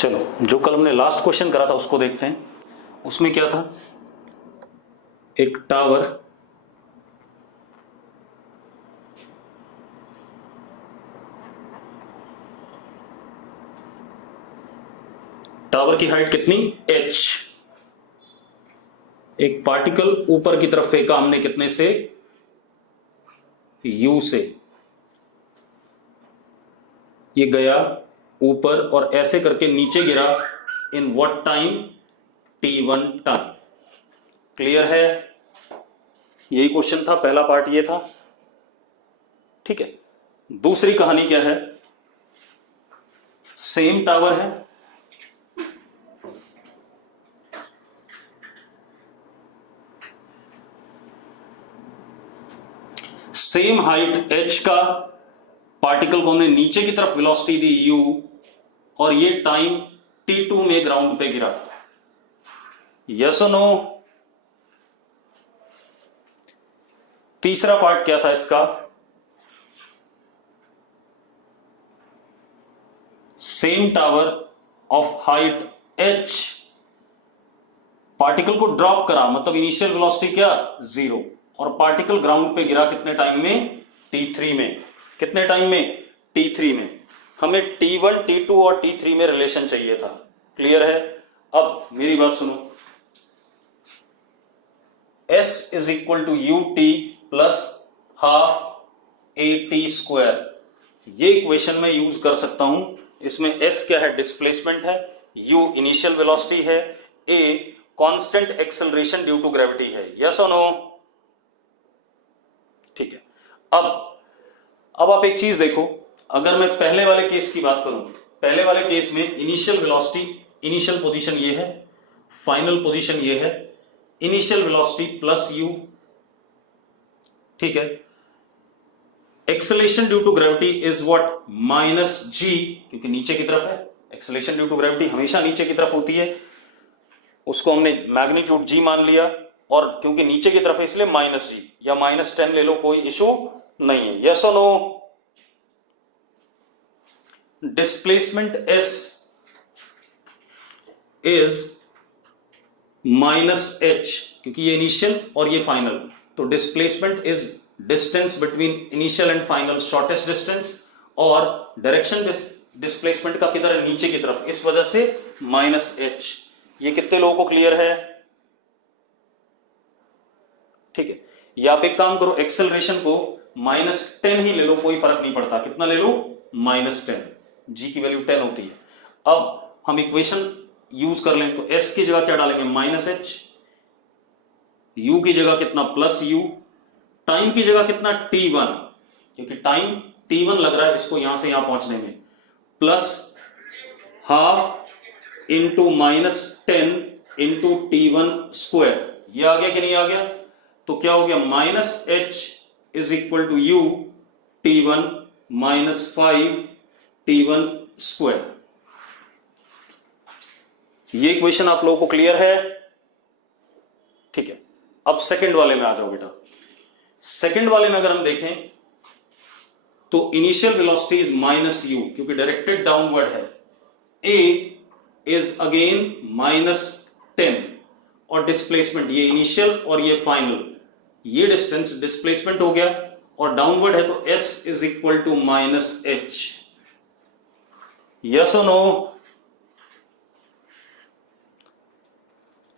चलो जो कल हमने लास्ट क्वेश्चन करा था उसको देखते हैं। उसमें क्या था, एक टावर की हाइट कितनी, h। एक पार्टिकल ऊपर की तरफ फेंका हमने कितने से, u से। ये गया ऊपर और ऐसे करके नीचे गिरा in what time, t1 time. Clear है, यही क्वेश्चन था, पहला पार्ट ये था। ठीक है, दूसरी कहानी क्या है, सेम टावर है, सेम हाइट h का, पार्टिकल को हमने नीचे की तरफ वेलोसिटी दी u, और ये टाइम t2 में ग्राउंड पे गिरा। यस और नो। तीसरा पार्ट क्या था इसका, same tower of height h, particle को ड्रॉप करा, मतलब इनिशियल वेलोसिटी क्या, 0, और पार्टिकल ग्राउंड पे गिरा कितने टाइम में, t3 में। कितने टाइम में, t3 में। हमें t1, t2 और t3 में रिलेशन चाहिए था। क्लियर है। अब मेरी बात सुनो, s is equal to ut plus half at square, ये इक्वेशन में यूज कर सकता हूं। इसमें s क्या है, डिस्प्लेसमेंट है, u इनिशियल वेलोसिटी है, a constant acceleration due to gravity है। यस और नो। ठीक है, अब आप एक चीज देखो, अगर मैं पहले वाले केस की बात करूं, पहले वाले केस में इनिशियल वेलोसिटी, इनिशियल पोजीशन ये है, फाइनल पोजीशन ये है, इनिशियल वेलोसिटी प्लस u। ठीक है, acceleration due to gravity is what, minus g, क्योंकि नीचे की तरफ है। एक्सेलरेशन ड्यू टू ग्रेविटी हमेशा नीचे की तरफ होती है, उसको हमने मैग्नीट्यूड g मान लिया, और क्योंकि नीचे की तरफ है इसलिए माइनस g, या -10 ले लो, कोई इशू नहीं है। यस और no. Displacement s is -h, क्योंकि ये इनिशियल और ये फाइनल, तो displacement is distance between initial and final, shortest distance, और डायरेक्शन डिस्प्लेसमेंट का किधर है, नीचे की तरफ, इस वजह से -h। ये कितने लोगों को क्लियर है। ठीक है, या आप एक काम करो, एक्सेलरेशन को -10 ही ले लो, कोई फर्क नहीं पड़ता, कितना ले लो, -10, g की वैल्यू 10 होती है। अब हम इक्वेशन यूज कर लें, तो s की जगह क्या डालेंगे, -h, u की जगह कितना, +u, टाइम की जगह कितना, t1, क्योंकि टाइम t1 लग रहा है इसको यहां से यहां पहुंचने में, plus half into -10 into t1 स्क्वायर। ये आ गया कि नहीं आ गया, तो क्या हो गया, -h is equal to u t1 -5 t1 स्क्वायर। ये इक्वेशन आप लोगों को क्लियर है। ठीक है, अब सेकंड वाले में आ जाओ बेटा। सेकंड वाले में अगर हम देखें तो इनिशियल वेलोसिटी इज -u, क्योंकि डायरेक्टेड डाउनवर्ड है, a इज अगेन -10, और डिस्प्लेसमेंट ये इनिशियल और ये फाइनल, ये डिस्टेंस डिस्प्लेसमेंट हो गया, और डाउनवर्ड है, तो s is equal to -h। Yes और नो।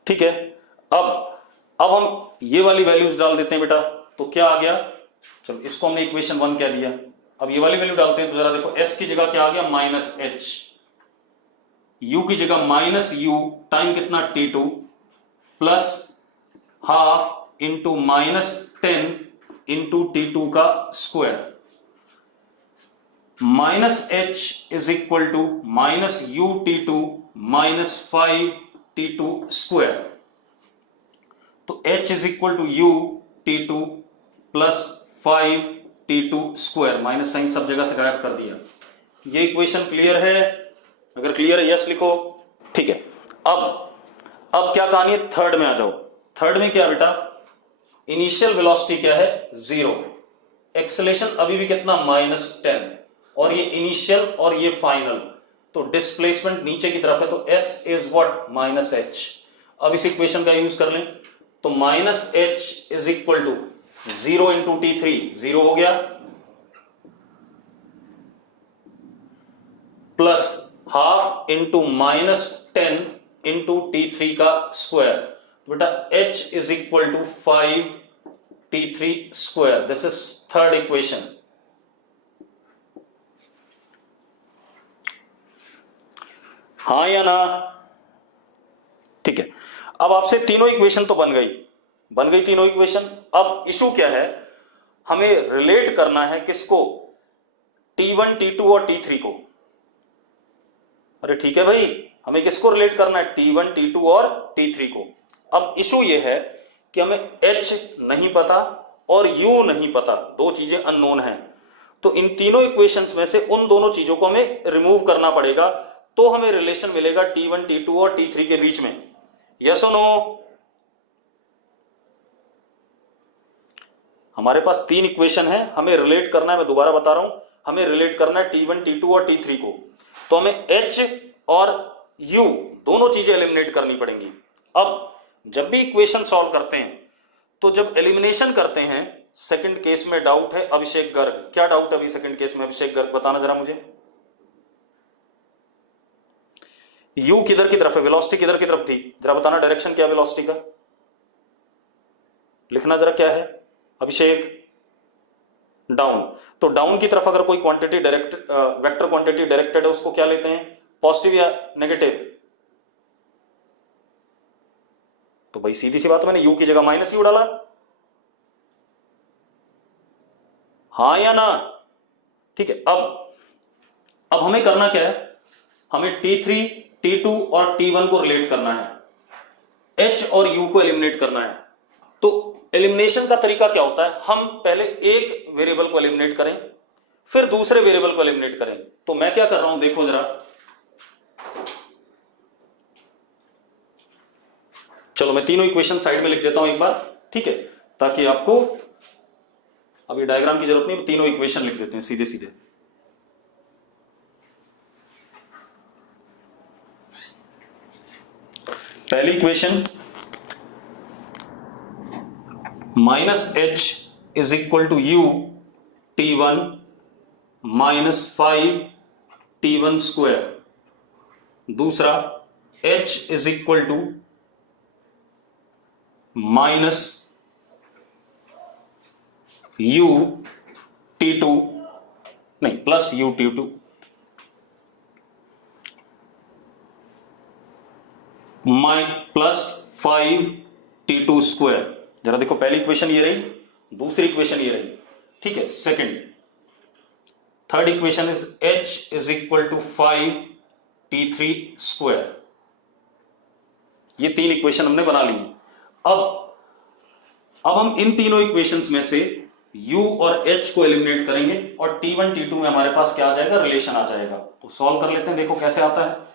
ठीक है, अब हम ये वाली वैल्यूज डाल देते हैं बेटा, तो क्या आ गया, चलो इसको हमने इक्वेशन 1 कह दिया। अब ये वाली वैल्यू डालते हैं, तो जरा देखो, s की जगह क्या आ गया, -h, u की जगह -u, टाइम कितना, t2, plus half into -10 into t2 का square, -h is equal to -u t2 -5 t2 square, तो h is equal to u t2 plus 5 t2 square, minus sign सब जगह से गायब कर दिया। ये इक्वेशन क्लियर है, अगर क्लियर है यस लिखो। ठीक है, अब क्या कहानी है, थर्ड में आ जाओ। थर्ड में क्या बेटा, इनिशियल वेलोसिटी क्या है, 0, एक्सेलरेशन अभी भी कितना, -10, और ये इनिशियल और ये फाइनल, तो डिस्प्लेसमेंट नीचे की तरफ है, तो s is what minus h। अब इस इक्वेशन का यूज कर लें तो minus h is equal to 0 into T3, 0 हो गया, plus half into minus 10 into T3 का स्क्वायर। बेटा h is equal to 5 T3 square. This is third equation. हाँ या ना? ठीक है, अब आपसे तीनों इक्वेशन तो बन गई तीनों इक्वेशन। अब इशू क्या है, हमें रिलेट करना है किसको, T1, T2 और T3 को। अरे ठीक है भाई, हमें किसको रिलेट करना है, T1, T2 और T3 को। अब इशू यह है कि हमें H नहीं पता और U नहीं पता, दो चीजें अननोन हैं। तो इन तीनों इक्वेशंस में से उन दोनों चीजों को हमें रिमूव करना पड़ेगा, तो हमें रिलेशन मिलेगा T1, T2 और T3 के बीच में। यस और नो? हमारे पास तीन इक्वेशन है, हमें रिलेट करना है, मैं दोबारा बता रहा हूं, हमें रिलेट करना है T1, T2 और T3 को। तो हमें H और U दोनों चीजें एलिमिनेट करनी पड़ेंगी। अब जब भी इक्वेशन सॉल्व करते हैं, तो जब एलिमिनेशन करते हैं, सेकंड केस में डाउट है अभिषेक गर्ग। क्या डाउट है अभी सेकंड केस में अभिषेक गर्ग, बताना जरा मुझे। U किधर की तरफ है, वेलोसिटी किधर की तरफ थी, जरा बताना डायरेक्शन क्या वेलोसिटी का, लिखना जरा क्या है अभिषेक। डाउन। तो डाउन की तरफ अगर कोई quantity direct vector quantity directed है, उसको क्या लेते हैं, पॉजिटिव या नेगेटिव। तो भाई सीधी सी बात, मैंने U की जगह माइनस U डाला, हाँ या ना? ठीक है, अब हमें करना क्या है, हमें T3, T2 और T1 को रिलेट करना है, H और U को एलिमिनेट करना है। तो एलिमिनेशन का तरीका क्या होता है, हम पहले एक वेरिएबल को एलिमिनेट करें, फिर दूसरे वेरिएबल को एलिमिनेट करें। तो मैं क्या कर रहा हूं, देखो जरा, चलो मैं तीनों इक्वेशन साइड में लिख देता हूं एक बार, ठीक है, ताकि आपको अभी डायग्राम की जरूरत नहीं, तीनों इक्वेशन लिख देते हैं सीधे सीधे। पहली equation minus H is equal to U T1 minus 5 T1 square. दूसरा H is equal to minus U T2, नहीं plus U T2 plus 5 T2 square. जरा देखो, पहली इक्वेशन ये रही, दूसरी इक्वेशन ये रही, ठीक है। Second, third equation is H is equal to 5 T3 square. ये तीन इक्वेशन हमने बना ली। अब हम इन तीनों इक्वेशंस में से U और H को एलिमिनेट करेंगे और T1, T2 में हमारे पास क्या आ जाएगा, रिलेशन आ जाएगा। तो सॉल्व कर लेते हैं, देखो कैसे आता है।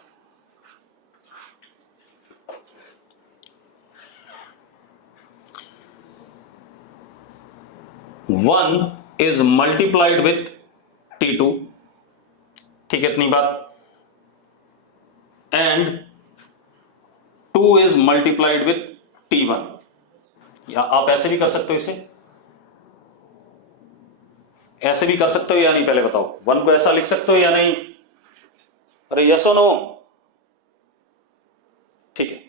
One is multiplied with T2, ठीक है, इतनी बात, and 2 is multiplied with T1। या आप ऐसे भी कर सकते हो, इसे ऐसे भी कर सकते हो या नहीं, पहले बताओ। 1 को ऐसा लिख सकते हो या नहीं, अरे यस और नो? ठीक है,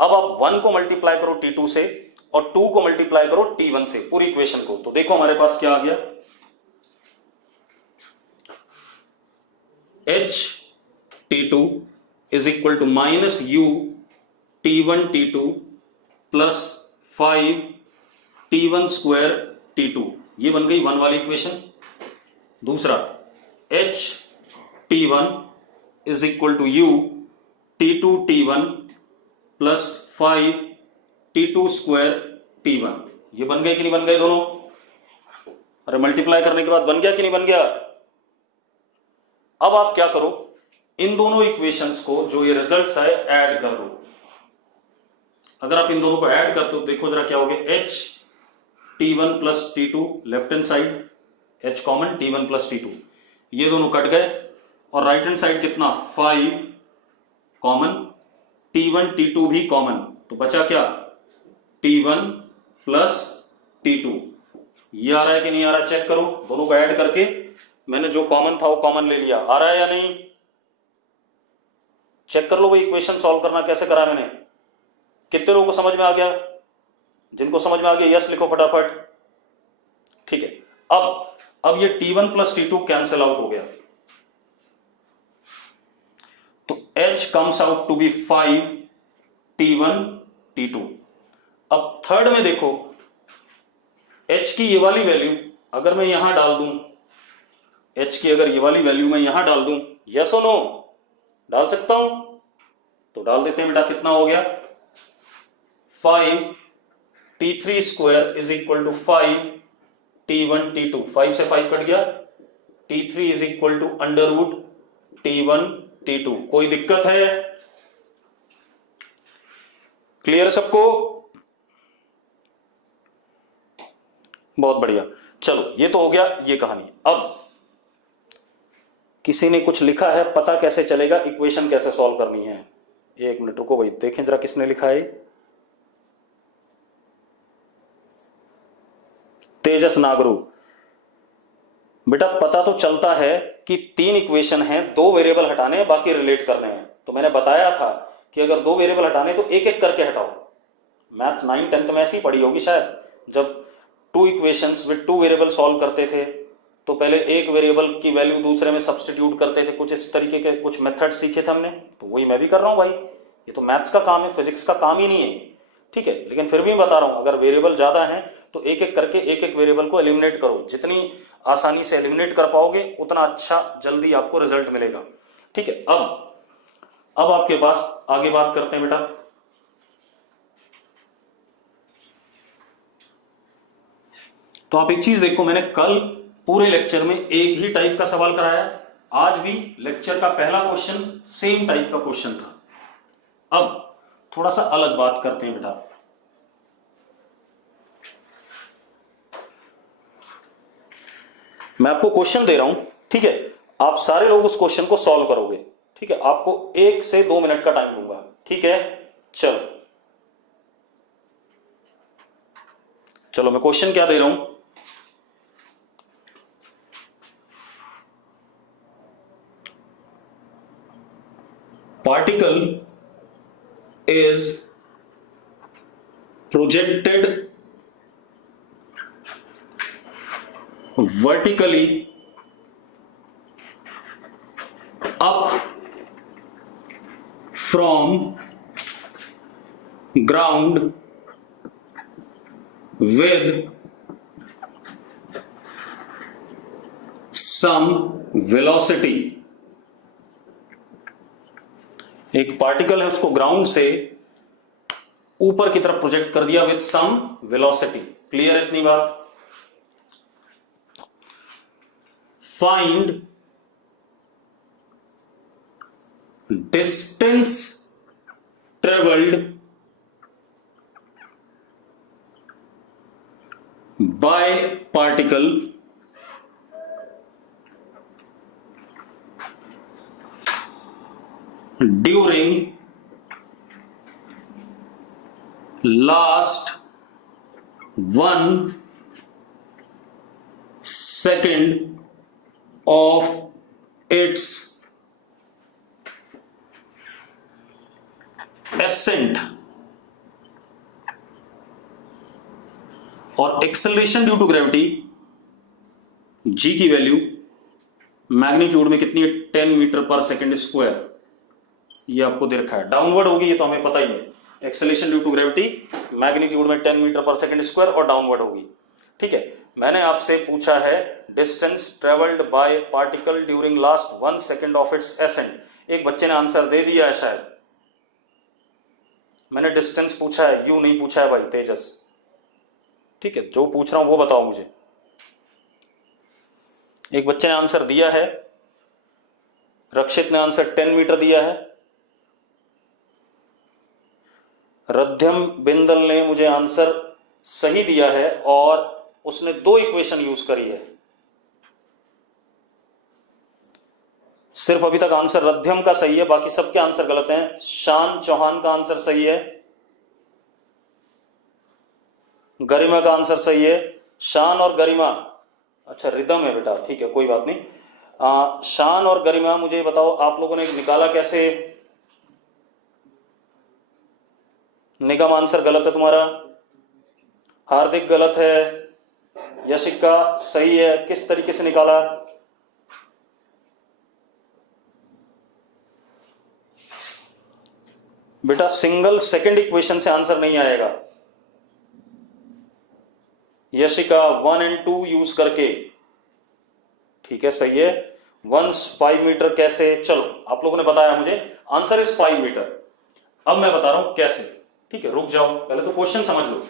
अब आप 1 को मल्टीप्लाई करो T2 से और 2 को मल्टीप्लाई करो T1 से, पूरी इक्वेशन को। तो देखो हमारे पास क्या आ गया, H T2 is equal to minus U T1 T2 plus 5 T1 square T2। ये बन गई 1 वाली इक्वेशन। दूसरा, H T1 is equal to U T2 T1 plus 5 T2 square T1। ये बन गए कि नहीं बन गए दोनों? अरे मल्टीप्लाई करने के बाद बन गया कि नहीं बन गया? अब आप क्या करो, इन दोनों इक्वेशंस को, जो ये रिजल्ट्स है, ऐड कर दो। अगर आप इन दोनों को ऐड करते हो, देखो जरा क्या हो गया, H T1 plus T2 left hand side, H common, T1 plus T2, ये दोनों कट गए और राइट हैंड साइड कितना 5 कॉमन, T1 T2 भी कॉमन, तो बचा क्या T1 प्लस T2। ये आ रहा है कि नहीं आ रहा चेक करो, दोनों को ऐड करके मैंने जो कॉमन था वो कॉमन ले लिया, आ रहा है या नहीं चेक कर लो भाई। इक्वेशन सॉल्व करना कैसे करा मैंने, कितने लोगों को समझ में आ गया? जिनको समझ में आ गया यस लिखो फटाफट। ठीक है, अब ये T1 plus T2 cancel out हो गया, तो H comes out to be 5 T1 T2। अब थर्ड में देखो H की ये वाली वैल्यू अगर मैं यहां डाल दूं, H की अगर ये वाली वैल्यू मैं यहां डाल दूं, यस और नो डाल सकता हूं? तो डाल देते हैं बेटा, कितना हो गया 5 T3 square is equal to 5 T1 T2, 5 से 5 कट गया, T3 is equal to under root T1 T2। कोई दिक्कत है? क्लियर सबको? बहुत बढ़िया, चलो ये तो हो गया ये कहानी। अब किसी ने कुछ लिखा है, पता कैसे चलेगा इक्वेशन कैसे सॉल्व करनी है? एक मिनट रुको भाई, देखें जरा किसने लिखा है। तेजस नागरू। बेटा पता तो चलता है कि 3 इक्वेशन हैं, 2 वेरिएबल हटाने हैं बाकी रिलेट करने हैं। तो मैंने बताया था कि अगर 2 वेरिएबल हटाने तो एक एक करके हटाओ। मैथ्स 9 10th में ऐसी पढ़ी होगी शायद, जब 2 इक्वेशंस विद 2 वेरिएबल सॉल्व करते थे तो पहले एक वेरिएबल की वैल्यू दूसरे में सब्स्टिट्यूट करते थे, कुछ इस तरीके के कुछ मेथड सीखे थे हमने। तो वही मैं भी कर रहा हूं भाई, ये तो मैथ्स का काम है, फिजिक्स का काम ही नहीं है। ठीक है, लेकिन फिर भी मैं बता रहा हूं अगर वेरिएबल ज्यादा है तो एक एक करके एक एक वेरिएबल को एलिमिनेट करो। जितनी आसानी से एलिमिनेट कर पाओगे उतना अच्छा जल्दी आपको रिजल्ट मिलेगा। ठीक है, अब आपके पास आगे बात करते हैं बेटा। तो आप एक चीज देखो, मैंने कल पूरे लेक्चर में एक ही टाइप का सवाल कराया, आज भी लेक्चर का पहला क्वेश्चन सेम टाइप का क्वेश्चन था। अब थोड़ा सा अलग बात करते हैं बेटा। मैं आपको क्वेश्चन दे रहा हूं, ठीक है, आप सारे लोग उस क्वेश्चन को सॉल्व करोगे। ठीक है, आपको 1 से 2 मिनट का टाइम दूंगा। ठीक है, चलो मैं क्वेश्चन क्या दे रहा हूं। Particle is projected vertically up from ground with some velocity। एक पार्टिकल है, उसको ग्राउंड से ऊपर की तरफ प्रोजेक्ट कर दिया विद सम वेलोसिटी। क्लियर है इतनी बात? Find distance travelled by particle during last 1 second of its ascent और acceleration due to gravity g की वैल्यू मैग्नीट्यूड में कितनी है 10 मीटर पर सेकेंड स्क्वायर। ये आपको दे रखा है, डाउनवर्ड होगी ये तो हमें पता ही है। Acceleration due to gravity magnitude में 10 मीटर पर सेकंड स्क्वायर और डाउनवर्ड होगी। ठीक है, मैंने आपसे पूछा है distance travelled by particle during last 1 second of its ascent. एक बच्चे ने आंसर दे दिया है शायद। मैंने डिस्टेंस पूछा है, यू नहीं पूछा है भाई तेजस। ठीक है, जो पूछ रहा हूं वो बताओ मुझे। एक बच्चे ने आंसर दिया है, रक्षित ने आंसर 10 मीटर दिया है, रध्यम बिंदल ने मुझे आंसर सही दिया है और उसने 2 इक्वेशन यूज करी है। सिर्फ अभी तक आंसर रध्यम का सही है, बाकी सबके आंसर गलत हैं। शान चौहान का आंसर सही है, गरिमा का आंसर सही है। शान और गरिमा, अच्छा रिदम है बेटा, ठीक है कोई बात नहीं। शान और गरिमा, मुझे बताओ आप लोगों ने निकाला कैसे? निगम आंसर गलत है तुम्हारा, हार्दिक गलत है, यशिका सही है। किस तरीके से निकाला? बेटा सिंगल सेकंड इक्वेशन से आंसर नहीं आएगा। यशिका 1 और 2 यूज करके, ठीक है सही है। 5 मीटर कैसे? चलो आप लोगों ने बताया मुझे, आंसर इज 5 मीटर। अब मैं बता रहा हूं कैसे, ठीक है रुक जाओ, पहले तो क्वेश्चन समझ लो।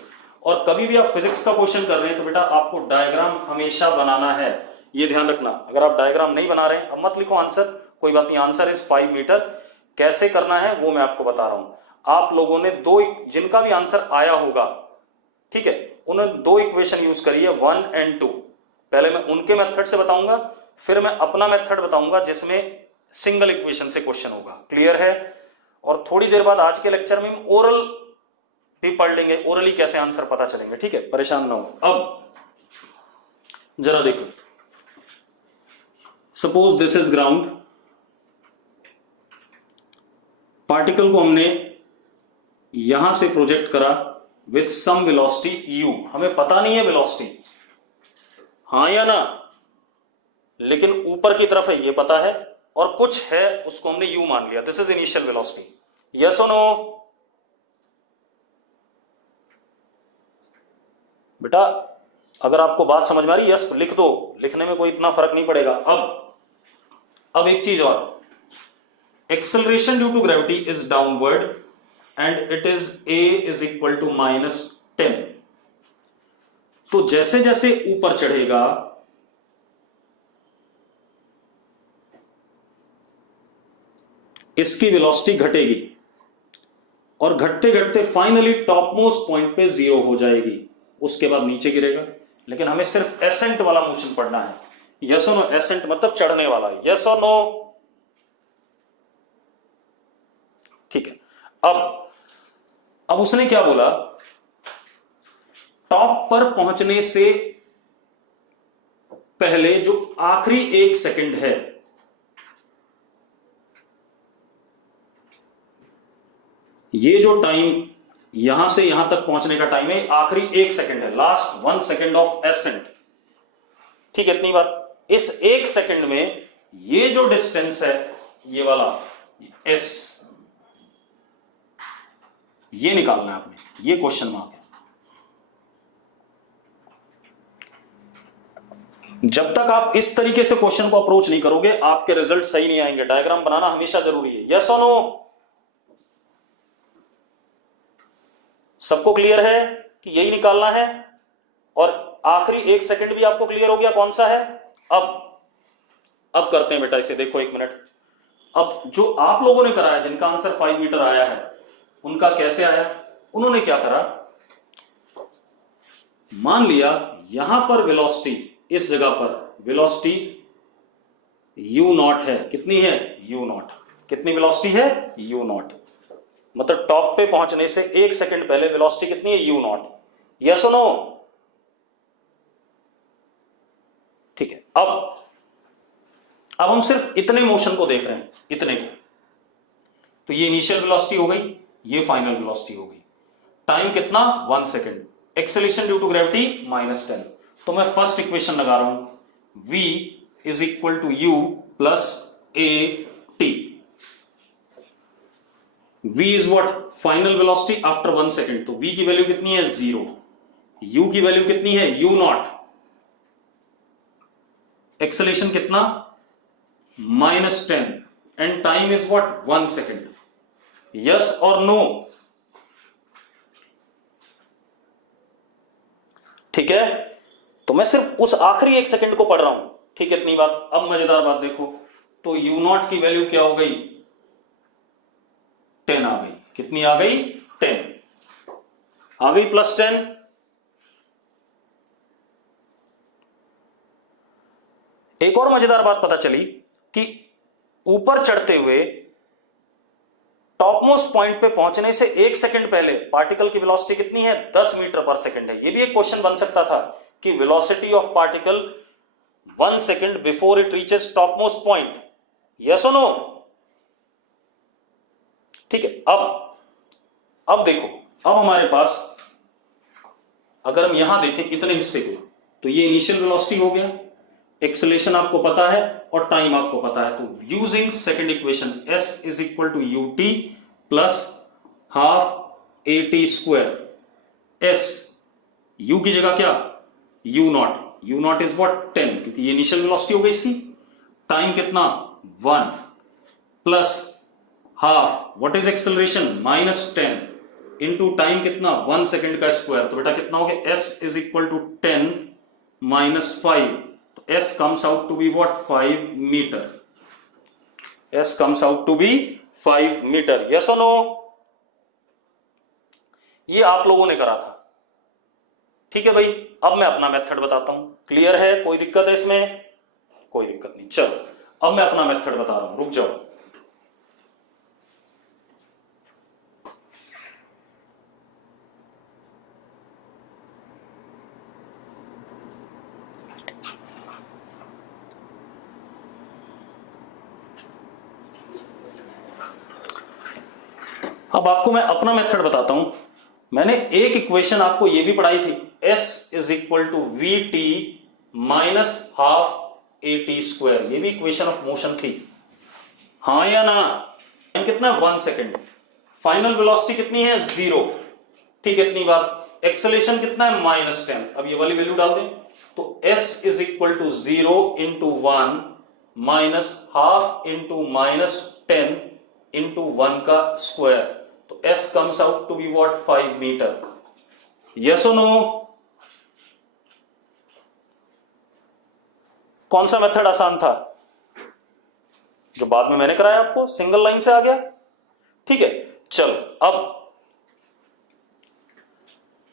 और कभी भी आप फिजिक्स का क्वेश्चन कर रहे हैं तो बेटा आपको डायग्राम हमेशा बनाना है, ये ध्यान रखना। अगर आप डायग्राम नहीं बना रहे हैं, अब मत लिखो आंसर, कोई बात नहीं, आंसर इज 5 मीटर। कैसे करना है वो मैं आपको बता रहा हूं। आप लोगों ने जिनका भी आंसर आया होगा, ठीक है, उन्होंने 2 इक्वेशन यूज करी है, 1 और 2। पहले मैं उनके मेथड से बताऊंगा, फिर मैं अपना मेथड बताऊंगा जिसमें सिंगल इक्वेशन से क्वेश्चन होगा। क्लियर है? और थोड़ी देर बाद आज के लेक्चर में हम ओरल भी पढ़ लेंगे, ओरली कैसे आंसर पता चलेंगे, ठीक है, परेशान ना हो। अब जरा देखो, suppose this is ground, particle को हमने यहां से प्रोजेक्ट करा विथ सम वेलोसिटी u। हमें पता नहीं है वेलोसिटी, हां या ना, लेकिन ऊपर की तरफ है ये पता है, और कुछ है उसको हमने u मान लिया। This is initial velocity. Yes और नो? बेटा अगर आपको बात समझ में आ रही यस लिख दो, लिखने में कोई इतना फर्क नहीं पड़ेगा। अब एक चीज और, acceleration due to gravity is downward and it is a is equal to -10। तो जैसे जैसे ऊपर चढ़ेगा इसकी वेलोसिटी घटेगी, और घटते घटते फाइनली टॉप मोस्ट पॉइंट पे 0 हो जाएगी, उसके बाद नीचे गिरेगा। लेकिन हमें सिर्फ एसेंट वाला मोशन पढ़ना है। यस और नो? एसेंट मतलब चढ़ने वाला, यस और नो? ठीक है। अब उसने क्या बोला, टॉप पर पहुंचने से पहले जो आखिरी 1 सेकंड है, ये जो टाइम यहां से यहां तक पहुंचने का टाइम है, आखिरी 1 सेकंड है, लास्ट 1 सेकंड ऑफ एसेंट। ठीक है, इतनी बात। इस 1 सेकंड में ये जो डिस्टेंस है, ये वाला एस, ये निकालना है आपने, ये क्वेश्चन मार्क है। जब तक आप इस तरीके से क्वेश्चन को अप्रोच नहीं करोगे, आपके रिजल्ट सही नहीं आएंगे। डायग्राम बनाना हमेशा जरूरी है। यस और नो? सबको क्लियर है कि यही निकालना है? और आखिरी 1 सेकंड भी आपको क्लियर हो गया कौन सा है? अब करते हैं बेटा इसे, देखो 1 मिनट। अब जो आप लोगों ने कराया, जिनका आंसर 5 मीटर आया है, उनका कैसे आया? उन्होंने क्या करा, मान लिया यहां पर वेलोसिटी, इस जगह पर वेलोसिटी u0 है। कितनी है? u0। कितनी वेलोसिटी है? u0। मतलब टॉप पे पहुंचने से 1 सेकंड पहले वेलोसिटी कितनी है? u0। यस और नो? ठीक है। अब हम सिर्फ इतने मोशन को देख रहे हैं, इतने को। तो ये इनिशियल वेलोसिटी हो गई, ये फाइनल वेलोसिटी हो गई। टाइम कितना? 1 second. Acceleration due to gravity -10। तो मैं फर्स्ट इक्वेशन लगा रहा हूं, v is equal to u plus a t। v is what? Final velocity after 1 second. तो v की वैल्यू कितनी है? 0। u की वैल्यू कितनी है? u0। एक्सेलरेशन कितना? -10 and time is what? 1 second. Yes और नो? ठीक है, तो मैं सिर्फ उस आखिरी 1 सेकंड को पढ़ रहा हूं। ठीक है, इतनी बात। अब मजेदार बात देखो, तो u0 की वैल्यू क्या हो गई? 10 आ गई। कितनी आ गई? 10 आ गई, +10। एक और मजेदार बात पता चली कि ऊपर चढ़ते हुए टॉप मोस्ट पॉइंट पे पहुंचने से 1 सेकंड पहले पार्टिकल की वेलोसिटी कितनी है? 10 मीटर पर सेकंड है। ये भी एक क्वेश्चन बन सकता था कि velocity of particle 1 second before it reaches top most point, yes और नो? ठीक है। अब देखो, अब हमारे पास अगर हम यहां देखें इतने हिस्से को, तो ये इनिशियल वेलोसिटी हो गया, एक्सेलरेशन आपको पता है और टाइम आपको पता है। तो using second equation s is equal to ut plus half at square. s u की जगह क्या? u not is what? 10, क्योंकि ये इनिशियल वेलोसिटी हो गई इसकी। टाइम कितना? 1 plus half, what is acceleration? -10 into time कितना? 1 सेकंड का स्क्वायर। तो बेटा कितना हो गया? s is equal to 10 minus 5। S comes out to be what? 5 meter. S comes out to be 5 meter. Yes or no? ये आप लोगों ने करा था, ठीक है भाई। अब मैं अपना मेथड बताता हूं। क्लियर है? कोई दिक्कत है इसमें? कोई दिक्कत नहीं। चलो अब मैं अपना मेथड बता रहा हूं, रुक जाओ। अब आपको मैं अपना मेथड बताता हूं। मैंने एक इक्वेशन आपको ये भी पढ़ाई थी, s is equal to v t minus half a t square. ये भी इक्वेशन ऑफ मोशन थी, हाँ या ना? टाइम कितना है? 1 सेकेंड। फाइनल वेलोसिटी कितनी है? 0। ठीक है, इतनी बात। एक्सेलरेशन कितना है? -10। अब ये वाली वैल्यू डाल दें तो s is equal to 0 into 1 minus half into -10 into 1 का स्क्वायर। तो s comes out to be what? 5 meter. Yes or no? कौन सा मेथड आसान था? जो बाद में मैंने कराया आपको, सिंगल लाइन से आ गया। ठीक है, चलो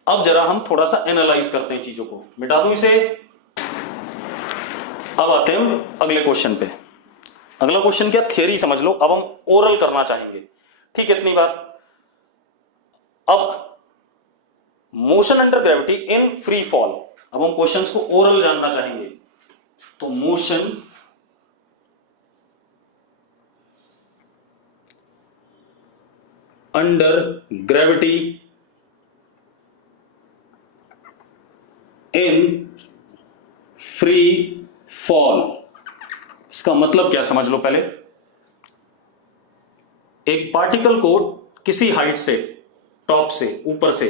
अब जरा हम थोड़ा सा एनालाइज करते हैं चीजों को। मिटा दूं इसे। अब आते हैं अगले क्वेश्चन पे। अगला क्वेश्चन क्या? थियरी समझ लो, अब हम ओरल करना चाहेंगे। ठीक है, इतनी बात। अब motion under gravity in free fall. अब हम क्वेश्चंस को ओरल जानना चाहेंगे। तो motion under gravity in free fall, इसका मतलब क्या समझ लो पहले। एक पार्टिकल को किसी हाइट से, टॉप से, ऊपर से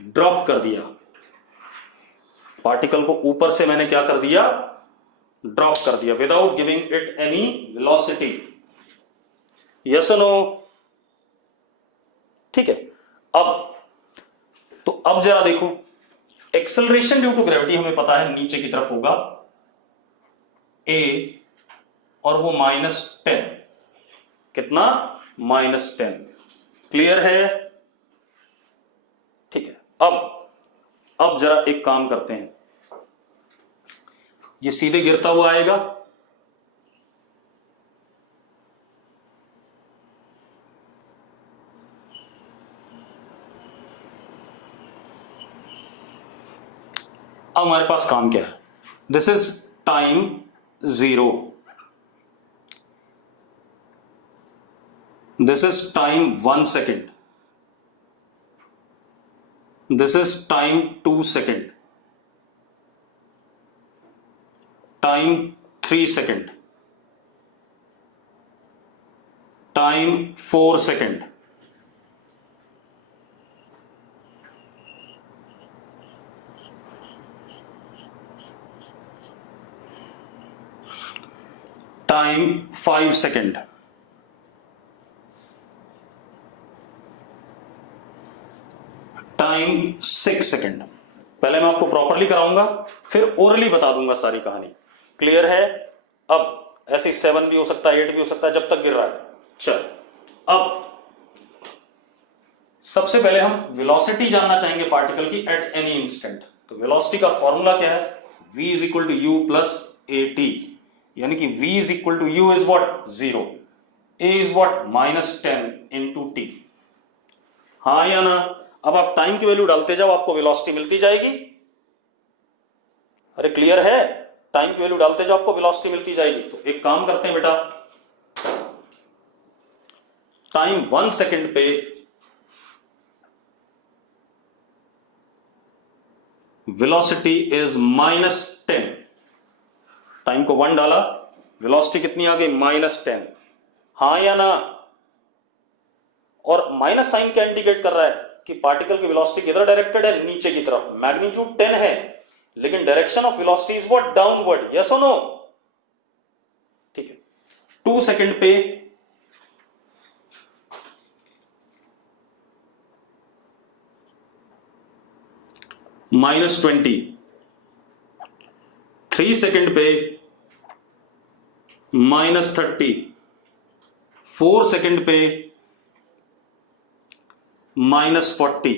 ड्रॉप कर दिया। पार्टिकल को ऊपर से मैंने क्या कर दिया? ड्रॉप कर दिया, without giving it any velocity. Yes और नो? ठीक है। अब जरा देखो, एक्सेलरेशन ड्यू टू ग्रेविटी हमें पता है नीचे की तरफ होगा a, और वो -10। कितना? -10। क्लियर है? ठीक है। अब जरा एक काम करते हैं। ये सीधे गिरता हुआ आएगा, अब हमारे पास काम क्या है? This is time 0, this is time 1 second, this is time 2 second, time 3 second, time 4 second, time 5 second, time 6 second. पहले मैं आपको प्रॉपरली कराऊंगा, फिर ओरली बता दूंगा सारी कहानी। क्लियर है? अब ऐसे 7 भी हो सकता है, 8 भी हो सकता है, जब तक गिर रहा है। चल, अब सबसे पहले हम वेलोसिटी जानना चाहेंगे पार्टिकल की एट एनी इंस्टेंट। तो वेलोसिटी का फॉर्मूला क्या है? v is equal to u plus a t. यानी कि v is equal to u is what 0, a is what -10 into t. हाँ या ना? अब आप टाइम की वैल्यू डालते जाओ, आपको वेलोसिटी मिलती जाएगी। अरे क्लियर है? टाइम की वैल्यू डालते जाओ, आपको वेलोसिटी मिलती जाएगी। तो एक काम करते हैं बेटा, टाइम 1 सेकेंड पे वेलोसिटी इज -10। टाइम को 1 डाला, वेलोसिटी कितनी आ गई? -10। हाँ या ना? और माइनस साइन क्या इंडिकेट कर रहा है कि पार्टिकल की वेलोसिटी किधर डायरेक्टेड है? नीचे की तरफ। मैग्नीट्यूड 10 है, लेकिन direction of velocity is what? Downward. Yes और नो? ठीक है। 2 सेकेंड पे -20, 3 सेकेंड पे -30, 4 सेकेंड पे -40,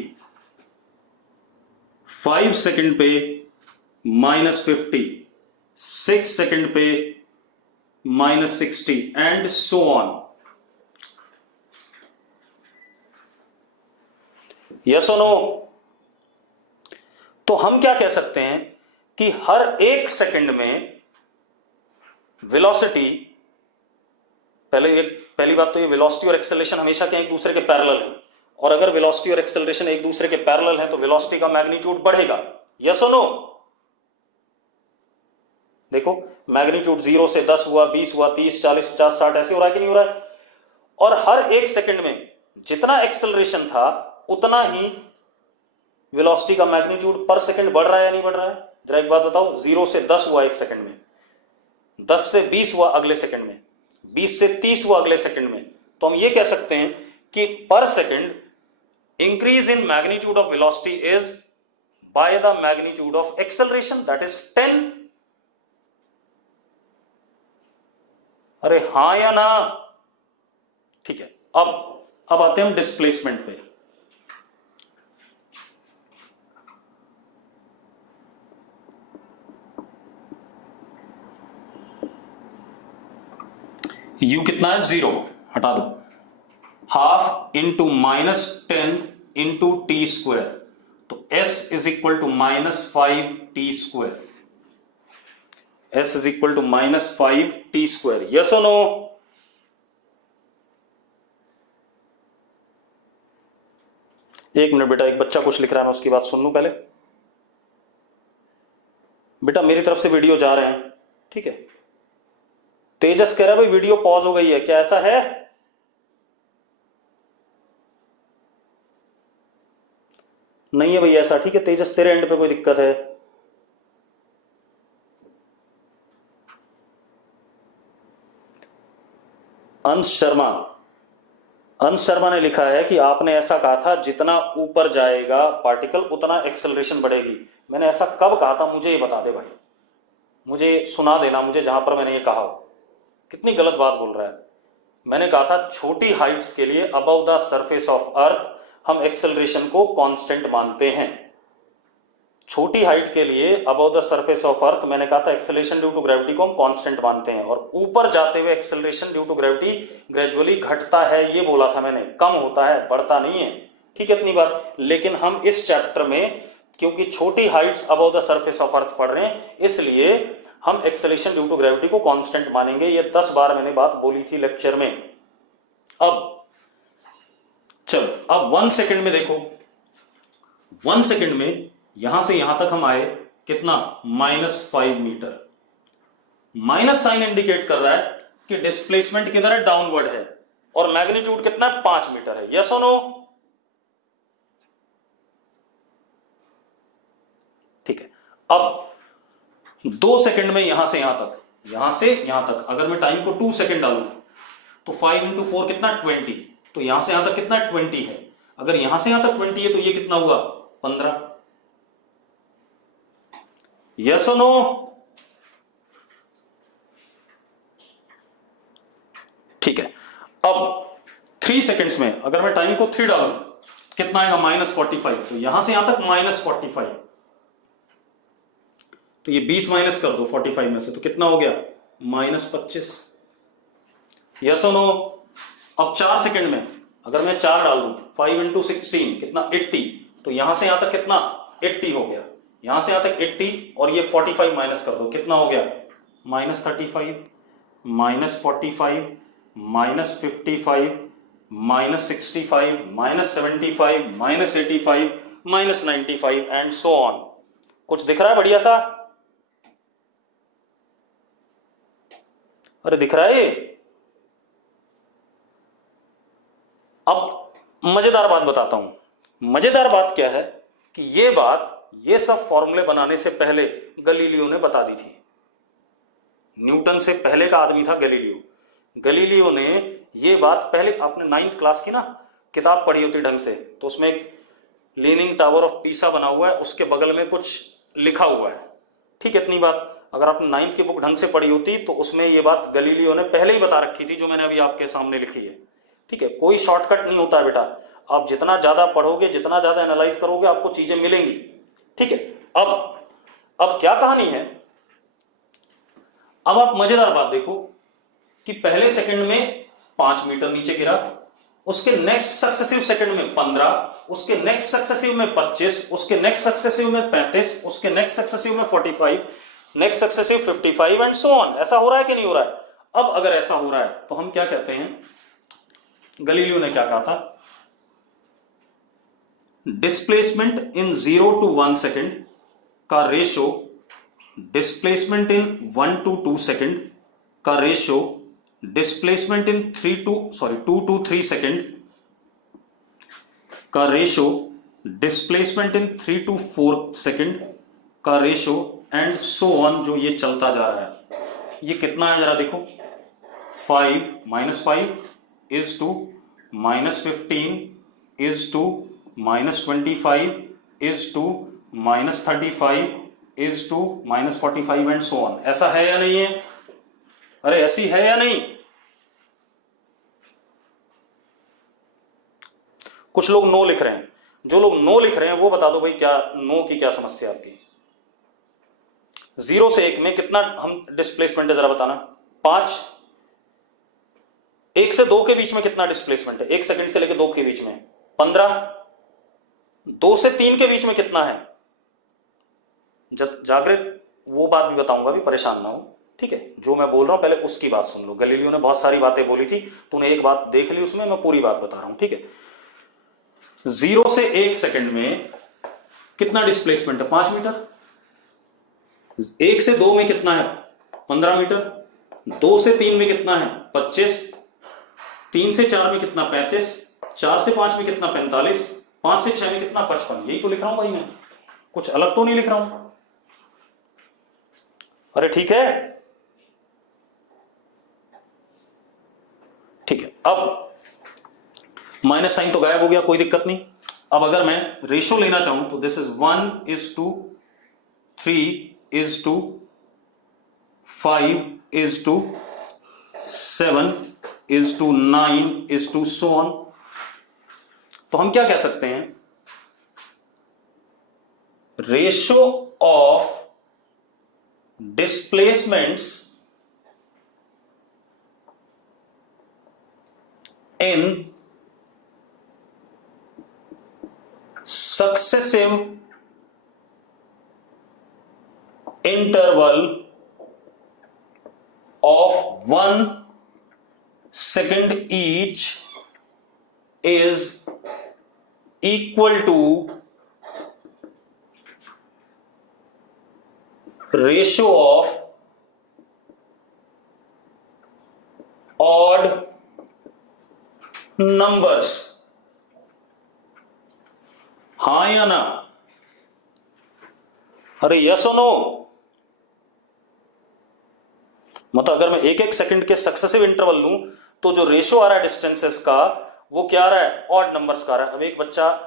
5 सेकेंड पे -50, 6 सेकेंड पे -60 एंड सो ऑन। यस और नो? तो हम क्या कह सकते हैं कि हर 1 सेकंड में वेलोसिटी, पहली बात तो ये वेलोसिटी और एक्सेलरेशन हमेशा क्या एक दूसरे के पैरेलल हैं, और अगर वेलोसिटी और एक्सेलरेशन एक दूसरे के पैरेलल हैं तो वेलोसिटी का मैग्नीट्यूड बढ़ेगा। यस और नो? देखो, मैग्नीट्यूड 0 से 10 हुआ, 20 हुआ, 30, 40, 50, 60 ऐसे हो रहा है कि नहीं हो रहा है? और हर 1 सेकंड में जितना एक्सेलरेशन था उतना ही वेलोसिटी का मैग्नीट्यूड पर सेकंड बढ़ रहा है या नहीं बढ़ रहा है? जरा एक बात बताओ, 0 से 10 हुआ 1 सेकंड में, 10 से 20 हुआ अगले सेकंड में, 20 से 30 हुआ अगले सेकंड में, तो हम ये कह सकते हैं कि पर second increase in magnitude of velocity is by the magnitude of acceleration, that is 10। अरे हां या ना? ठीक है। अब आते हैं हम डिस्प्लेसमेंट पे। u कितना है? 0, हटा दो। Half into -10 into t square, तो s is equal to -5t²। s is equal to -5t²। Yes और नो? एक मिनट बेटा, एक बच्चा कुछ लिख रहा है, मैं उसकी बात सुन लूं पहले। बेटा मेरी तरफ से वीडियो जा रहे हैं, ठीक है? तेजस कह रहा है भाई वीडियो पॉज हो गई है, क्या ऐसा है? नहीं है भाई ऐसा, ठीक है तेजस, तेरे एंड पे कोई दिक्कत है? अंश शर्मा ने लिखा है कि आपने ऐसा कहा था जितना ऊपर जाएगा पार्टिकल उतना एक्सेलरेशन बढ़ेगी। मैंने ऐसा कब कहा था? मुझे ये बता दे भाई, मुझे सुना देना मुझे जहां पर मैंने ये कहा हो। कितनी गलत बात बोल रहा है। मैंने कहा था छोटी हाइट्स के लिए above the surface of earth हम एक्सेलरेशन को कांस्टेंट मानते हैं। छोटी हाइट के लिए above the surface of earth मैंने कहा था एक्सेलरेशन ड्यू टू ग्रेविटी को हम कांस्टेंट मानते हैं, और ऊपर जाते हुए acceleration due to gravity gradually घटता है, ये बोला था मैंने, कम होता है, बढ़ता नहीं है। ठीक है इतनी बात। लेकिन हम इस चैप्टर में क्योंकि छोटी Heights above the surface of earth पढ़ रहे हैं, इसलिए हम एक्सेलरेशन ड्यू टू ग्रेविटी को कांस्टेंट मानेंगे। ये 10 बार मैंने बात बोली थी लेक्चर में। अब चलो, अब 1 सेकंड में देखो, 1 सेकंड में यहां से यहां तक हम आए कितना? -5 मीटर। माइनस साइन इंडिकेट कर रहा है कि डिस्प्लेसमेंट किधर है? डाउनवर्ड है। और मैग्नीट्यूड कितना है? 5 मीटर है। यस और नो? ठीक है। अब 2 सेकंड में यहां से यहां तक अगर मैं टाइम को 2 सेकंड डालूं तो 5 इंटू 4 कितना? 20। तो यहां से यहां तक कितना? 20 है। अगर यहां से यहां तक 20 है तो ये कितना हुआ? 15। यस और नो? ठीक है। अब 3 सेकंड्स में अगर मैं टाइम को 3 डालूं कितना आएगा? -45। तो यहां से यहां तक -45, तो ये 20 माइनस कर दो 45 में से, तो कितना हो गया? -25। यस और नो? अब 4 सेकंड में अगर मैं 4 डाल दूं, 5 × 16 कितना, 80। तो यहां से यहां तक कितना, 80 हो गया। यहां से यहां तक 80 और ये 45 माइनस कर दो, कितना हो गया, -35, -45, -55, -65, -75, -85, -95 एंड सो ऑन। कुछ दिख रहा है बढ़िया सा? अरे दिख रहा है ये? अब मजेदार बात बताता हूं। मजेदार बात क्या है कि ये सब फॉर्मूले बनाने से पहले गलीलियो ने बता दी थी। न्यूटन से पहले का आदमी था गलीलियो। गलीलियो ने ये बात पहले, आपने 9th क्लास की ना किताब पढ़ी होती ढंग से, तो उसमें एक लीनिंग टावर ऑफ पीसा बना हुआ है, उसके बगल में कुछ लिखा हुआ है। ठीक है, इतनी बात अगर आपने 9th की बुक ढंग से पढ़ी होती तो उसमें ये बात गलीलियो ने पहले ही बता रखी थी, जो मैंने अभी आपके सामने लिखी है। ठीक है, कोई शॉर्टकट नहीं होता है बेटा। आप जितना ज्यादा पढ़ोगे, जितना ज्यादा एनालाइज करोगे, आपको चीजें मिलेंगी। ठीक है, अब क्या कहानी है? अब आप मजेदार बात देखो कि पहले सेकंड में 5 मीटर नीचे गिरा, उसके नेक्स्ट सक्सेसिव सेकंड में 15, उसके नेक्स्ट सक्सेसिव में 25, उसके नेक्स्ट सक्सेसिव में 35, उसके नेक्स्ट सक्सेसिव में 45, next successive 55 and so on. ऐसा हो रहा है कि नहीं हो रहा है? अब अगर ऐसा हो रहा है तो हम क्या कहते हैं, गलीलियो ने क्या कहा था, डिस्प्लेसमेंट इन 0 to 1 सेकेंड का ratio displacement in 1 to 2 second का ratio displacement in 2 to 3 second का ratio displacement in 3 to 4 second का रेशो एंड सो ऑन, जो ये चलता जा रहा है। ये कितना है जरा देखो, 5 is to -15 is to -25 is to -35 is to -45 and so on. ऐसा है या नहीं है? अरे ऐसी है या नहीं? कुछ लोग नो लिख रहे हैं। जो लोग नो लिख रहे हैं वो बता दो भाई, क्या नो की क्या समस्या आपकी? 0 से 1 में कितना हम डिस्प्लेसमेंट है जरा बताना। 5। 1 से 2 के बीच में कितना डिस्प्लेसमेंट है? 1 सेकंड से लेकर 2 के बीच में 15। 2 से 3 के बीच में कितना है? जागृत, वो बात भी बताऊंगा, भी परेशान ना हो। ठीक है, जो मैं बोल रहा हूं पहले उसकी बात सुन लो। गलीलियो ने बहुत सारी बातें बोली थी, तूने एक बात देख ली उसमें, मैं पूरी बात बता रहा हूं। ठीक है, 0 से 1 सेकंड में कितना डिस्प्लेसमेंट है? 5 मीटर। 1 से 2 में कितना है? 15 मीटर। 2 से 3 में कितना है? 25। 3 से 4 में कितना? 35। 4 से 5 में कितना? 45। 5 से 6 में कितना? 55। यही तो लिख रहा हूं भाई मैं, कुछ अलग तो नहीं लिख रहा हूं। अरे ठीक है, ठीक है। अब माइनस साइन तो गायब हो गया, कोई दिक्कत नहीं। अब अगर मैं रेशो लेना चाहूं तो दिस इज 1:3:5:7:9 सो ऑन। तो हम क्या कह सकते हैं, ratio of displacements in successive interval of 1 second each is equal to ratio of odd numbers। हाँ या ना? अरे यस और नो? मतलब अगर मैं 1-1 सेकंड के सक्सेसिव इंटरवल लूं तो जो रेशो आ रहा है डिस्टेंसेस का, वो क्या आ रहा है? ऑड नंबर्स का आ रहा है। अब एक बच्चा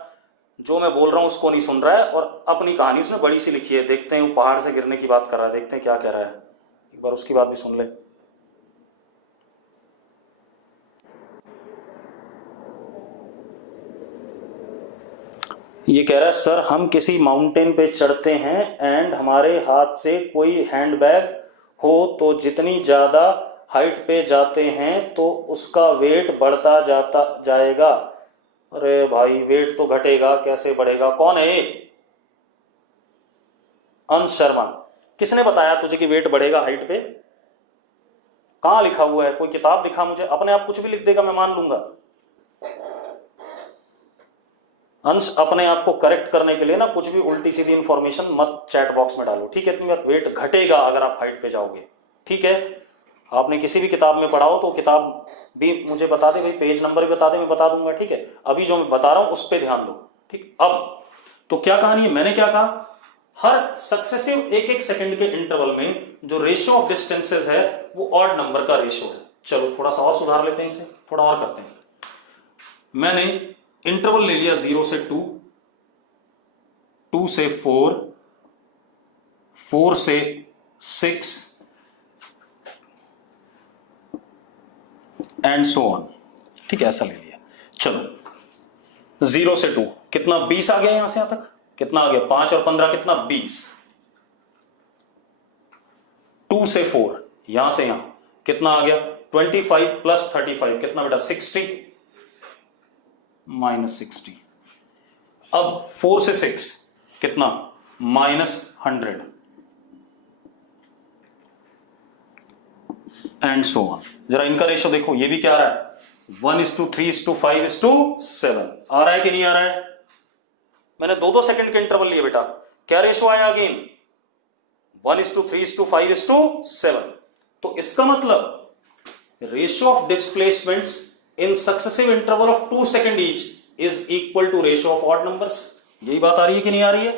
जो मैं बोल रहा हूं उसको नहीं सुन रहा है और अपनी कहानी उसने बड़ी सी लिखी है। देखते हैं, वो पहाड़ से गिरने की बात कर रहा है, देखते हैं क्या कह रहा है। एक बार उसकी बात भी सुन ले। ये कह रहा है, सर हम किसी माउंटेन पे चढ़ते हैं एंड हमारे हाथ से कोई हैंडबैग हो तो जितनी ज्यादा हाइट पे जाते हैं तो उसका वेट बढ़ता जाता जाएगा। अरे भाई वेट तो घटेगा, कैसे बढ़ेगा? कौन है ये? अंश शर्मा। किसने बताया तुझे कि वेट बढ़ेगा हाइट पे? कहां लिखा हुआ है? कोई किताब दिखा मुझे। अपने आप कुछ भी लिख देगा, मैं मान लूंगा। अंश, अपने आप को करेक्ट करने के लिए ना कुछ भी उल्टी सीधी इंफॉर्मेशन मत चैट बॉक्स में डालो, ठीक है? इतनी बात, वेट घटेगा अगर आप हाइट पे जाओगे, ठीक है? आपने किसी भी किताब में पढ़ा हो तो किताब भी मुझे बता दे भाई, पेज नंबर भी बता दे, मैं बता दूंगा, ठीक है? अभी जो मैं बता रहा हूं उस पर ध्यान दो, ठीक? अब तो क्या कहानी है? मैंने क्या कहा? हर सक्सेसिव एक एक सेकंड के इंटरवल में जो रेशियो ऑफ डिस्टेंसेस है वो ऑड नंबर का रेशियो है। चलो थोड़ा सा और सुधार लेते हैं इसे, थोड़ा और करते हैं। मैंने इंटरवल ले लिया 0 से 2, 2 से 4, 4 से 6 एंड सो ऑन, ठीक है? ऐसा ले लिया। चलो 0 से 2 कितना? 20 आ गया। यहां से यहां तक कितना आ गया? 5 और 15 कितना? 20। 2 से 4 यहां से यहां कितना आ गया? 25 प्लस 35 कितना बेटा? 60 माइनस 60। अब 4 से 6 कितना? Minus 100 and so on. जरा इनका रेशो देखो, ये भी क्या आ रहा है? 1:3:5:7 आ रहा है कि नहीं आ रहा है? मैंने 2-2 सेकंड के इंटरवल लिए बेटा, क्या रेशो आया? अगेन 1:3:5:7। तो इसका मतलब ratio of displacements in successive interval of 2 second each is equal to ratio of odd numbers. यही बात आ रही है कि नहीं आ रही है?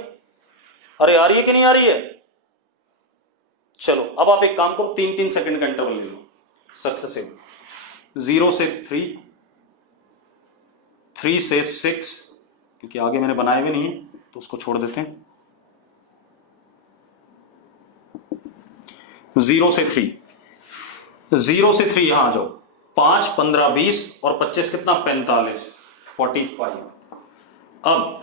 अरे आ रही है कि नहीं आ रही है? चलो अब आप एक काम करो, 3-3 सेकंड का इंटरवल ले लो सक्सेसिव। 0 से 3, 3 से 6, क्योंकि आगे मैंने बनाए हुए नहीं है तो उसको छोड़ देते हैं। 0 से 3, 0 से 3 यहां आ जाओ। 5, 15, 20 और 25 कितना? 45, 45। अब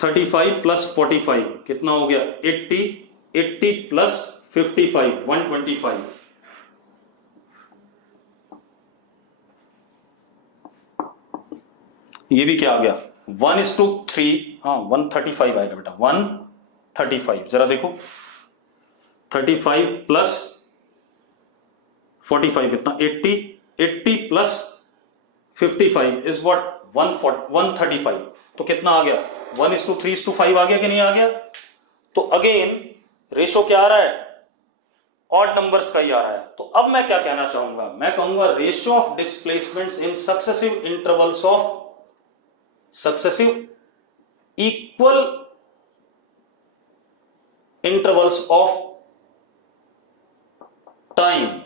35 प्लस 45 कितना हो गया? 80, 80 प्लस 55 125। ये भी क्या आ गया? 1:3, हाँ 135 आएगा बेटा, 135। जरा देखो 35 प्लस 45 कितना? 80, 80 प्लस 55 इज व्हाट? 135। तो कितना आ गया? 1:3:5 आ गया कि नहीं आ गया? तो अगेन रेशो क्या आ रहा है? ऑड नंबर्स का ही आ रहा है। तो अब मैं क्या कहना चाहूंगा? मैं कहूंगा ratio of displacements in successive intervals of successive equal intervals of time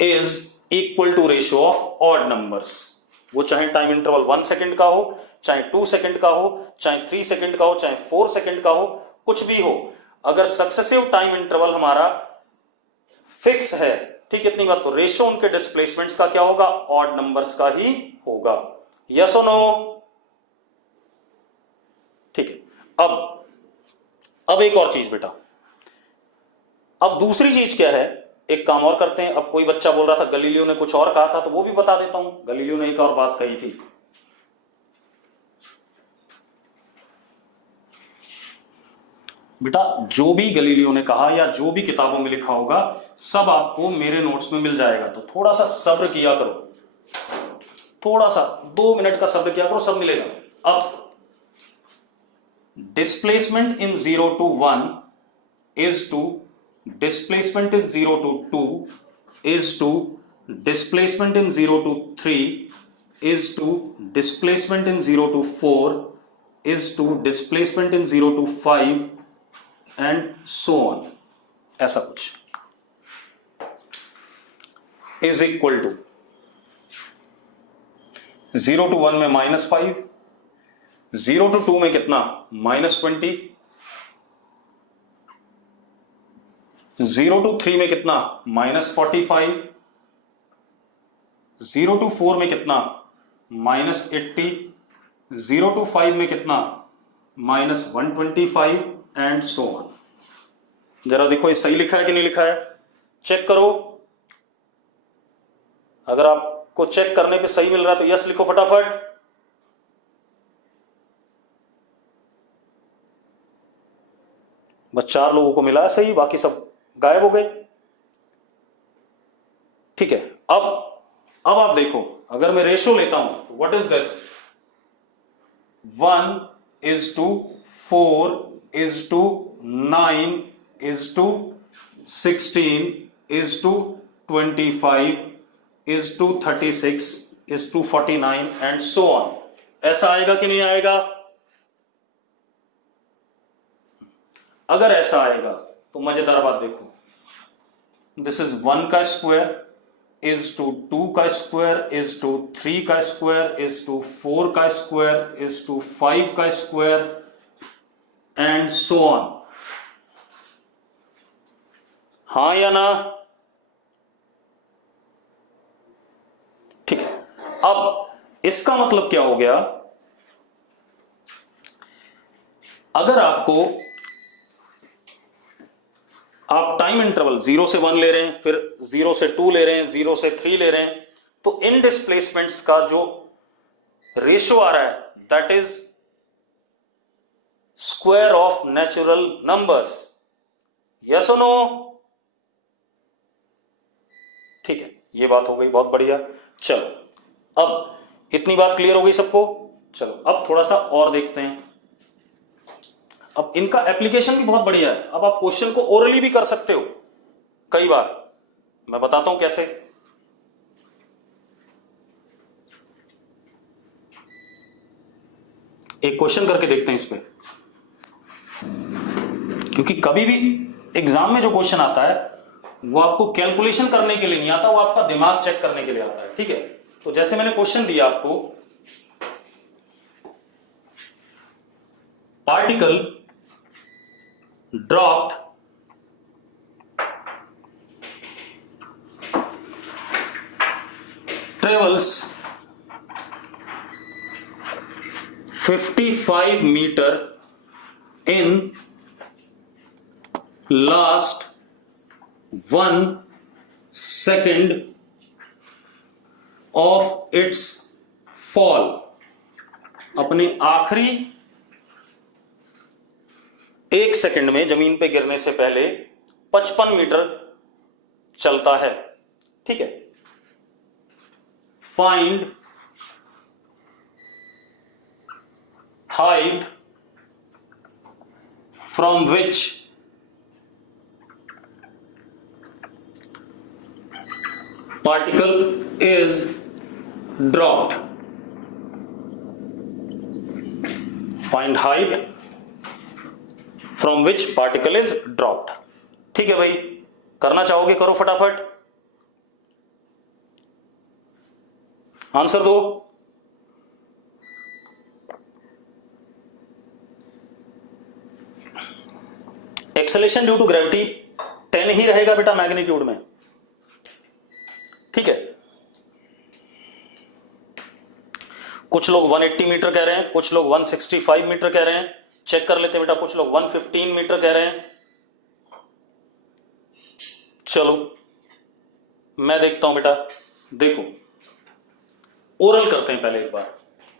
is equal to ratio of odd numbers. वो चाहे टाइम इंटरवल 1 सेकंड का हो, चाहे 2 सेकंड का हो, चाहे 3 सेकंड का हो, चाहे 4 सेकंड का हो, कुछ भी हो, अगर सक्सेसिव टाइम इंटरवल हमारा फिक्स है, ठीक, इतनी बात, तो रेशियो उनके डिस्प्लेसमेंट्स का क्या होगा? ऑड नंबर्स का ही होगा। यस और नो? ठीक है। अब एक और चीज बेटा, अब दूसरी चीज क्या है? एक काम और करते हैं। अब कोई बच्चा बोल रहा था गलीलियो ने कुछ और कहा था, तो वो भी बता देता हूं। गलीलियो ने एक और बात कही थी। बेटा जो भी गलीलियो ने कहा या जो भी किताबों में लिखा होगा सब आपको मेरे नोट्स में मिल जाएगा। तो थोड़ा सा सब्र किया करो, थोड़ा सा 2 मिनट का सब्र किया करो, सब मिलेगा। अब displacement in 0 to 1 is to displacement in 0 to 2 is to displacement in 0 to 3 is to displacement in 0 to 4 is to displacement in 0 to 5 and so on, ऐसा कुछ is equal to 0 to 1 में -5, 0 to 2 में कितना? -20, 0 to 3 में कितना? -45, 0 to 4 में कितना? -80, 0 to 5 में कितना? -125 एंड सो ऑन। जरा देखो ये सही लिखा है कि नहीं लिखा है, चेक करो। अगर आपको चेक करने पे सही मिल रहा है तो यस लिखो फटाफट। बस 4 लोगों को मिला है सही, बाकी सब गायब हो गए। ठीक है, अब आप देखो, अगर मैं रेशो लेता हूं तो what is this, 1:4:9:16:25:36:49 and so on. ऐसा आएगा कि नहीं आएगा? अगर ऐसा आएगा तो मजेदार बात देखो, दिस इज 1 का स्क्वायर is to 2 का स्क्वायर is to 3 का स्क्वायर is to 4 का स्क्वायर is to 5 का स्क्वायर एंड सो ऑन। हाँ या ना? ठीक है, अब इसका मतलब क्या हो गया, अगर आपको आप टाइम इंटरवल 0 से 1 ले रहे हैं, फिर 0 से 2 ले रहे हैं, 0 से 3 ले रहे हैं, तो इन डिस्प्लेसमेंट्स का जो रेशो आ रहा है that is square of natural numbers. Yes और नो? ठीक है, ये बात हो गई, बहुत बढ़िया। चलो अब इतनी बात क्लियर हो गई सबको। चलो अब थोड़ा सा और देखते हैं। अब इनका एप्लीकेशन भी बहुत बढ़िया है। अब आप क्वेश्चन को ओरली भी कर सकते हो कई बार, मैं बताता हूं कैसे। एक क्वेश्चन करके देखते हैं इस पे, क्योंकि कभी भी एग्जाम में जो क्वेश्चन आता है वो आपको कैलकुलेशन करने के लिए नहीं आता, वो आपका दिमाग चेक करने के लिए आता है। ठीक है, तो जैसे मैंने क्वेश्चन दिया आपको, particle dropped travels 55 meter in last 1 second of its fall। अपने आखिरी 1 सेकंड में जमीन पे गिरने से पहले 55 मीटर चलता है। ठीक है, find height from which particle is dropped. Find height from which particle is dropped. ठीक है भाई, करना चाहोगे करो फटाफट, आंसर दो। एक्सेलेरेशन ड्यू टू ग्रेविटी 10 ही रहेगा बेटा मैग्नीट्यूड में। ठीक है, कुछ लोग 180 मीटर कह रहे हैं, कुछ लोग 165 मीटर कह रहे हैं, चेक कर लेते हैं बेटा, कुछ लोग 115 मीटर कह रहे हैं। चलो मैं देखता हूं बेटा, देखो ओरल करते हैं पहले एक बार।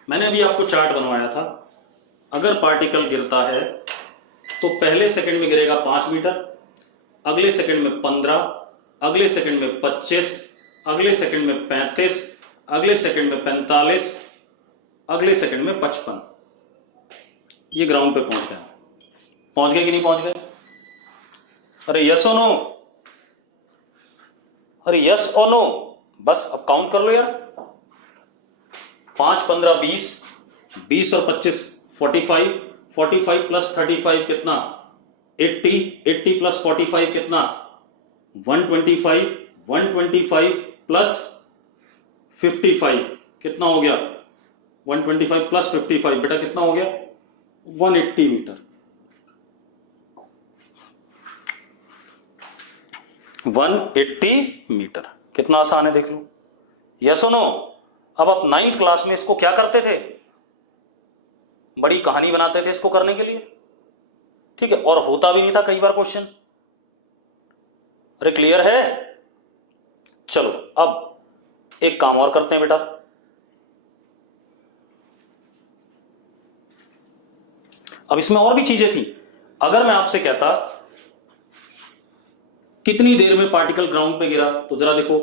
मैंने अभी आपको चार्ट बनवाया था, अगर पार्टिकल गिरता है तो पहले सेकंड में गिरेगा 5 मीटर, अगले सेकंड में 15, अगले सेकंड में 25, अगले सेकंड में 35, अगले सेकंड में 45, अगले सेकंड में 55। ये ग्राउंड पे पहुंच गए कि नहीं पहुंच गए? अरे यस और नो, अरे यस और नो, बस अब काउंट कर लो यार। 5, 15, 20, 20 और 25 45, 45 प्लस 35 कितना 80, 80 प्लस 45 कितना 125, 125 प्लस 55 कितना हो गया 125 प्लस 55 बेटा कितना हो गया 180 मीटर। 180 मीटर कितना आसान है देख लो। यस और नो? अब आप 9th क्लास में इसको क्या करते थे, बड़ी कहानी बनाते थे इसको करने के लिए, ठीक है, और होता भी नहीं था कई बार क्वेश्चन। अरे क्लियर है? चलो अब एक काम और करते हैं बेटा, अब इसमें और भी चीजें थी। अगर मैं आपसे कहता कितनी देर में पार्टिकल ग्राउंड पे गिरा, तो जरा देखो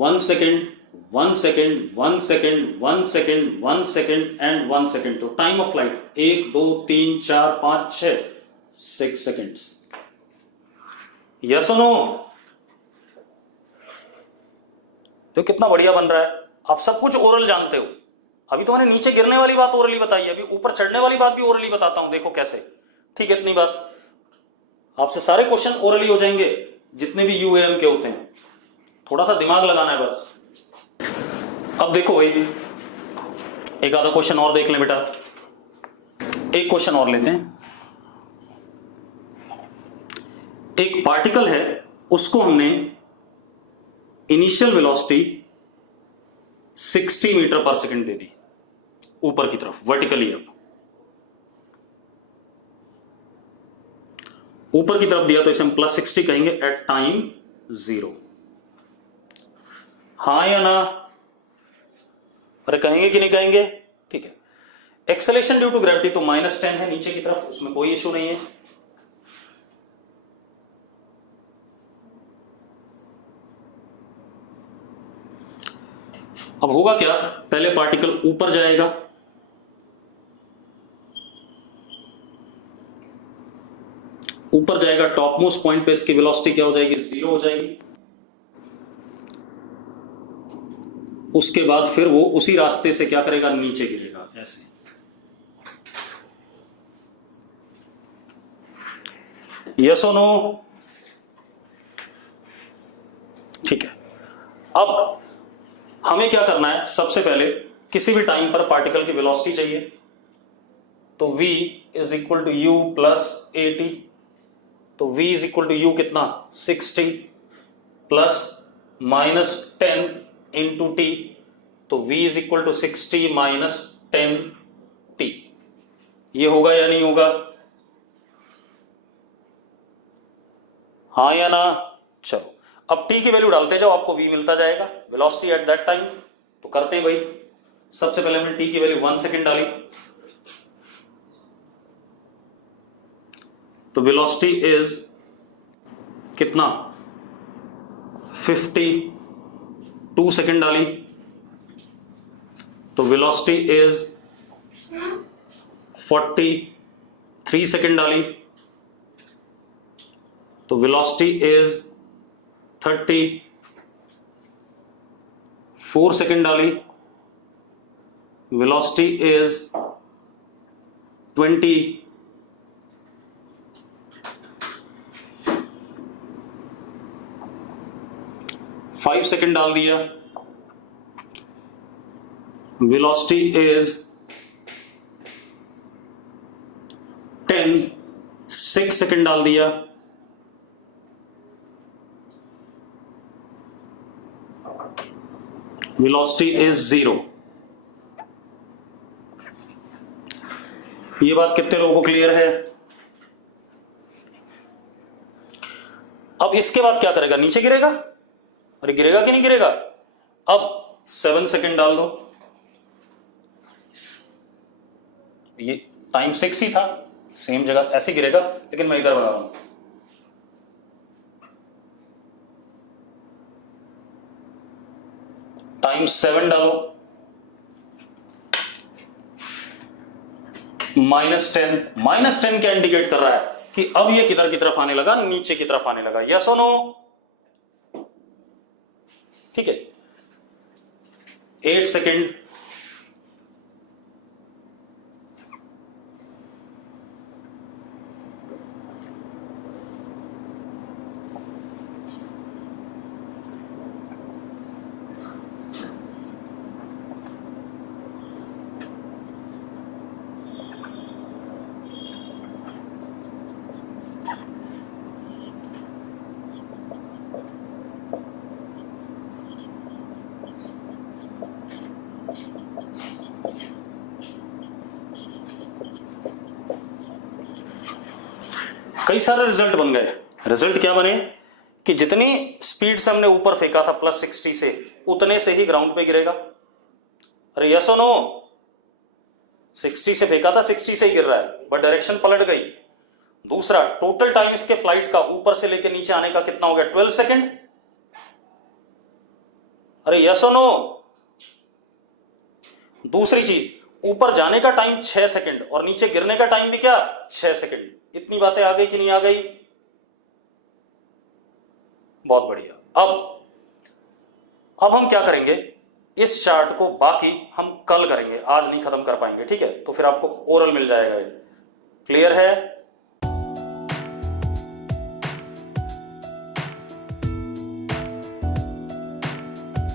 1 second 1 second 1 second 1 second 1 second and 1 second. तो time of flight 1 2 3 4 5 6 6 seconds. Yes और नो? तो कितना बढ़िया बन रहा है। आप सब कुछ ओरल जानते हो। अभी तो मैंने नीचे गिरने वाली बात ओरली बताई है, अभी ऊपर चढ़ने वाली बात भी ओरली बताता हूं, देखो कैसे। ठीक है, इतनी बात आपसे सारे क्वेश्चन ओरली हो जाएंगे जितने भी यूएएम के होते हैं, थोड़ा सा दिमाग लगाना है बस। अब देखो भाई, एक आधा क्वेश्चन और देख लें बेटा, एक क्वेश्चन और लेते हैं। एक पार्टिकल है, उसको हमने इनिशियल वेलोसिटी 60 मीटर पर सेकंड दे दी ऊपर की तरफ वर्टिकली। अब ऊपर की तरफ दिया तो इसे हम +60 कहेंगे एट टाइम 0। हाँ या ना? अरे कहेंगे कि नहीं कहेंगे? ठीक है। एक्सेलेरेशन ड्यू टू ग्रेविटी तो -10 है नीचे की तरफ, उसमें कोई इशू नहीं है। अब होगा क्या, पहले पार्टिकल ऊपर जाएगा, ऊपर जाएगा, टॉप मोस्ट पॉइंट पे इसकी वेलोसिटी क्या हो जाएगी? 0 हो जाएगी। उसके बाद फिर वो उसी रास्ते से क्या करेगा? नीचे गिरेगा ऐसे। यस और नो? ठीक है। अब हमें क्या करना है, सबसे पहले किसी भी टाइम पर पार्टिकल की वेलोसिटी चाहिए, तो v is equal to u plus AT। तो v is equal to u कितना? 60 प्लस -10 इंटू t। तो v is equal to 60 minus 10t। ये होगा या नहीं होगा? हाँ या ना? चलो अब t की वैल्यू डालते जाओ, आपको v मिलता जाएगा, वेलोसिटी एट दैट टाइम। तो करते हैं भाई, सबसे पहले हमने t की वैल्यू 1 सेकेंड डाली, तो वेलोसिटी इज कितना? 52 सेकेंड डाली, तो वेलोसिटी इज 43 सेकेंड डाली, तो वेलोसिटी इज 34 सेकेंड डाली, वेलोसिटी इज 25 सेकेंड डाल दिया, वेलोसिटी इज 6 सेकेंड डाल दिया, वेलोसिटी इज 0। ये बात कितने लोगों को क्लियर है? अब इसके बाद क्या करेगा? नीचे गिरेगा। अरे गिरेगा कि नहीं गिरेगा? अब 7 सेकेंड डाल दो, ये टाइम 6 ही था, सेम जगह ऐसे गिरेगा, लेकिन मैं इधर बना रहा हूं। टाइम 7 डालो, -10 क्या इंडिकेट कर रहा है कि अब ये किधर की तरफ आने लगा? नीचे की तरफ आने लगा। यस और नो? ठीक है। 8 सेकेंड, कई सारे रिजल्ट बन गए। रिजल्ट क्या बने कि जितनी स्पीड से हमने ऊपर फेंका था +60 से, उतने से ही ग्राउंड पे गिरेगा? अरे यस और नो? 60 से फेंका था, 60 से ही गिर रहा है, बट डायरेक्शन पलट गई। दूसरा, टोटल टाइम इसके फ्लाइट का ऊपर से लेके नीचे आने का कितना हो गया? 12 सेकेंड। अरे यस और नो? दूसरी चीज, ऊपर जाने का टाइम 6 सेकंड और नीचे गिरने का टाइम भी क्या? 6 सेकंड। इतनी बातें आ गई कि नहीं आ गई? बहुत बढ़िया। अब हम क्या करेंगे, इस चार्ट को बाकी हम कल करेंगे, आज नहीं खत्म कर पाएंगे, ठीक है? तो फिर आपको ओरल मिल जाएगा। क्लियर है?